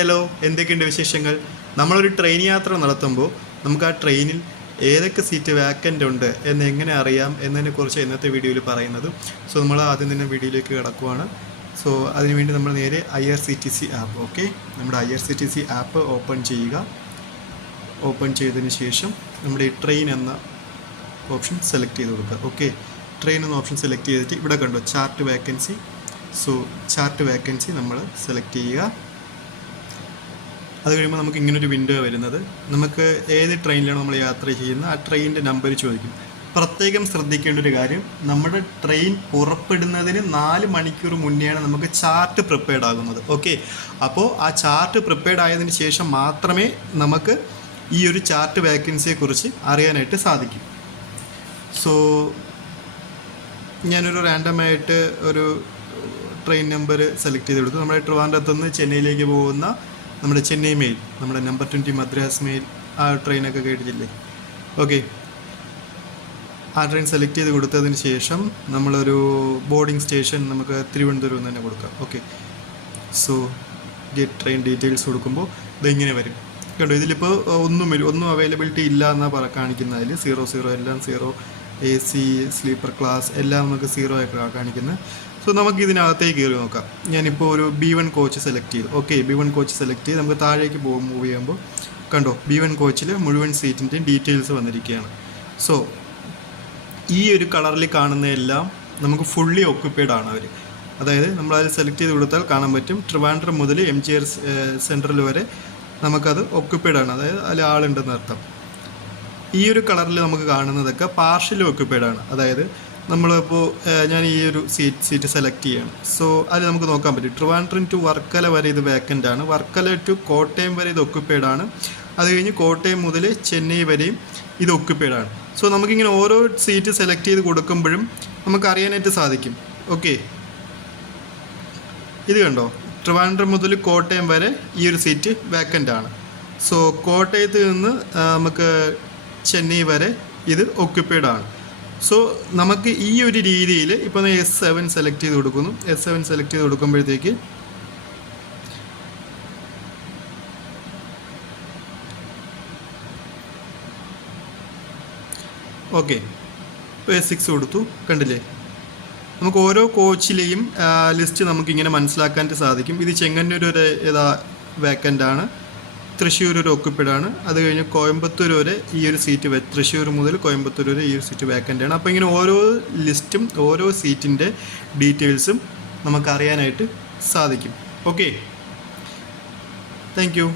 Hello, എന്തൊക്കെയുണ്ട് വിശേഷങ്ങൾ? നമ്മളൊരു ട്രെയിൻ യാത്ര നടത്തുമ്പോൾ നമുക്ക് ആ ട്രെയിനിൽ ഏതൊക്കെ സീറ്റ് വാക്കൻ്റ് ഉണ്ട് എന്ന് എങ്ങനെ അറിയാം എന്നതിനെക്കുറിച്ച് ഇന്നത്തെ വീഡിയോയിൽ പറയുന്നത്. സോ നമ്മൾ ആദ്യം തന്നെ വീഡിയോയിലേക്ക് കിടക്കുവാണ്. സോ അതിനുവേണ്ടി നമ്മൾ നേരെ IRCTC ആപ്പ്, ഓക്കെ, നമ്മുടെ IRCTC ആപ്പ് ഓപ്പൺ ചെയ്യുക. ഓപ്പൺ ചെയ്തതിന് ശേഷം നമ്മുടെ ഈ ട്രെയിൻ എന്ന ഓപ്ഷൻ സെലക്ട് ചെയ്ത് കൊടുക്കുക. ഓക്കെ, ട്രെയിൻ എന്ന ഓപ്ഷൻ സെലക്ട് ചെയ്തിട്ട് ഇവിടെ കണ്ടോ chart vacancy. So chart vacancy നമ്മൾ സെലക്ട് ചെയ്യുക. അത് കഴിയുമ്പോൾ നമുക്ക് ഇങ്ങനൊരു വിൻഡോ വരുന്നത്, നമുക്ക് ഏത് ട്രെയിനിലാണ് നമ്മൾ യാത്ര ചെയ്യുന്നത് ആ ട്രെയിനിൻ്റെ നമ്പർ ചോദിക്കും. പ്രത്യേകം ശ്രദ്ധിക്കേണ്ട ഒരു കാര്യം, നമ്മുടെ ട്രെയിൻ പുറപ്പെടുന്നതിന് 4 മണിക്കൂർ മുന്നെയാണ് നമുക്ക് ചാർട്ട് പ്രിപ്പയർഡ് ആകുന്നത്. ഓക്കെ, അപ്പോൾ ആ ചാർട്ട് പ്രിപ്പയർഡ് ആയതിനു ശേഷം മാത്രമേ നമുക്ക് ഈ ഒരു ചാർട്ട് വേക്കൻസിയെക്കുറിച്ച് അറിയാനായിട്ട് സാധിക്കും. സോ ഞാനൊരു റാൻഡമായിട്ട് ഒരു ട്രെയിൻ നമ്പർ സെലക്ട് ചെയ്തെടുത്തു. നമ്മുടെ ട്രിവാൻഡ്രത്തുനിന്ന് ചെന്നൈയിലേക്ക് പോകുന്ന നമ്മുടെ ചെന്നൈ മെയിൽ, നമ്മുടെ നമ്പർ 20 മദ്രാസ് മെയിൽ, ആ ട്രെയിനൊക്കെ കേട്ടിട്ടില്ലേ? ഓക്കെ, ആ ട്രെയിൻ സെലക്ട് ചെയ്ത് കൊടുത്തതിന് ശേഷം നമ്മളൊരു ബോർഡിംഗ് സ്റ്റേഷൻ നമുക്ക് തിരുവനന്തപുരം തന്നെ കൊടുക്കാം. Okay, so get train details കൊടുക്കുമ്പോൾ ഇതിങ്ങനെ വരും. കണ്ടോ, ഇതിലിപ്പോൾ ഒന്നും അവൈലബിലിറ്റി ഇല്ല എന്നാണ് കാണിക്കുന്നതിൽ. 00 എല്ലാം 0, AC സ്ലീപ്പർ ക്ലാസ് എല്ലാം നമുക്ക് 0 ആയിട്ടാണ് കാണിക്കുന്നത്. സോ നമുക്ക് ഇതിനകത്തേക്ക് കയറി നോക്കാം. ഞാനിപ്പോൾ ഒരു B1 കോച്ച് സെലക്ട് ചെയ്തു. ഓക്കെ, B1 കോച്ച് സെലക്ട് ചെയ്ത് നമുക്ക് താഴേക്ക് മൂവ് ചെയ്യുമ്പോൾ കണ്ടോ B1 കോച്ചിൽ മുഴുവൻ സീറ്റിൻ്റെയും ഡീറ്റെയിൽസ് വന്നിരിക്കുകയാണ്. സോ ഈ ഒരു കളറിൽ കാണുന്നതെല്ലാം നമുക്ക് ഫുള്ളി ഓക്യുപ്പൈഡ് ആണ് അവർ. അതായത് നമ്മളത് സെലക്ട് ചെയ്ത് കൊടുത്താൽ കാണാൻ പറ്റും ട്രിവാൻഡ്രം മുതൽ MGR സെൻട്രൽ വരെ നമുക്കത് ഓക്യുപ്പൈഡ് ആണ്, അതായത് അതിൽ ആളുണ്ടെന്ന് അർത്ഥം. ഈ ഒരു കളറിൽ നമുക്ക് കാണുന്നതൊക്കെ പാർഷ്യലി ഓക്യുപ്പൈഡ് ആണ്. അതായത് നമ്മളിപ്പോൾ ഞാൻ ഈ ഒരു സീറ്റ് സെലക്ട് ചെയ്യുകയാണ്. സോ അതിൽ നമുക്ക് നോക്കാൻ പറ്റും ട്രിവാൻഡ്രം ടു വർക്കല വരെ ഇത് വേക്കൻ്റ് ആണ്, വർക്കല ടു കോട്ടയം വരെ ഇത് ഒക്യുപ്പൈഡ് ആണ്, അത് കഴിഞ്ഞ് കോട്ടയം മുതൽ ചെന്നൈ വരെയും ഇത് ഒക്യുപ്പൈഡ് ആണ്. സോ നമുക്കിങ്ങനെ ഓരോ സീറ്റ് സെലക്ട് ചെയ്ത് കൊടുക്കുമ്പോഴും നമുക്ക് അറിയാനായിട്ട് സാധിക്കും. ഓക്കെ, ഇത് കണ്ടോ, ട്രിവാൻഡ്രം മുതൽ കോട്ടയം വരെ ഈ ഒരു സീറ്റ് വേക്കൻ്റ് ആണ്. സോ കോട്ടയത്ത് നിന്ന് നമുക്ക് ചെന്നൈ വരെ ഇത് ഒക്യുപ്പൈഡ് ആണ്. സോ നമുക്ക് ഈ ഒരു രീതിയിൽ ഇപ്പോൾ S7 സെലക്ട് ചെയ്ത് കൊടുക്കുന്നു. S7 സെലക്ട് ചെയ്ത് കൊടുക്കുമ്പോഴത്തേക്ക് ഓക്കെ, ഇപ്പോൾ S6 കൊടുത്തു, കണ്ടില്ലേ? നമുക്ക് ഓരോ കോച്ചിലെയും ലിസ്റ്റ് നമുക്കിങ്ങനെ മനസ്സിലാക്കാനായിട്ട് സാധിക്കും. ഇത് ചെങ്ങന്നൂർ ഒരു വേക്കൻ്റ് ആണ്, തൃശ്ശൂർ ഒരു ഓക്യുപ്പൈഡ് ആണ്, അത് കഴിഞ്ഞ് കോയമ്പത്തൂർ വരെ ഈ ഒരു സീറ്റ്, തൃശ്ശൂർ മുതൽ കോയമ്പത്തൂർ വരെ ഈ ഒരു സീറ്റ് വേക്കൻ്റ് ആണ്. അപ്പോൾ ഇങ്ങനെ ഓരോ ലിസ്റ്റും ഓരോ സീറ്റിൻ്റെ ഡീറ്റെയിൽസും നമുക്ക് അറിയാനായിട്ട് സാധിക്കും. Okay, thank you.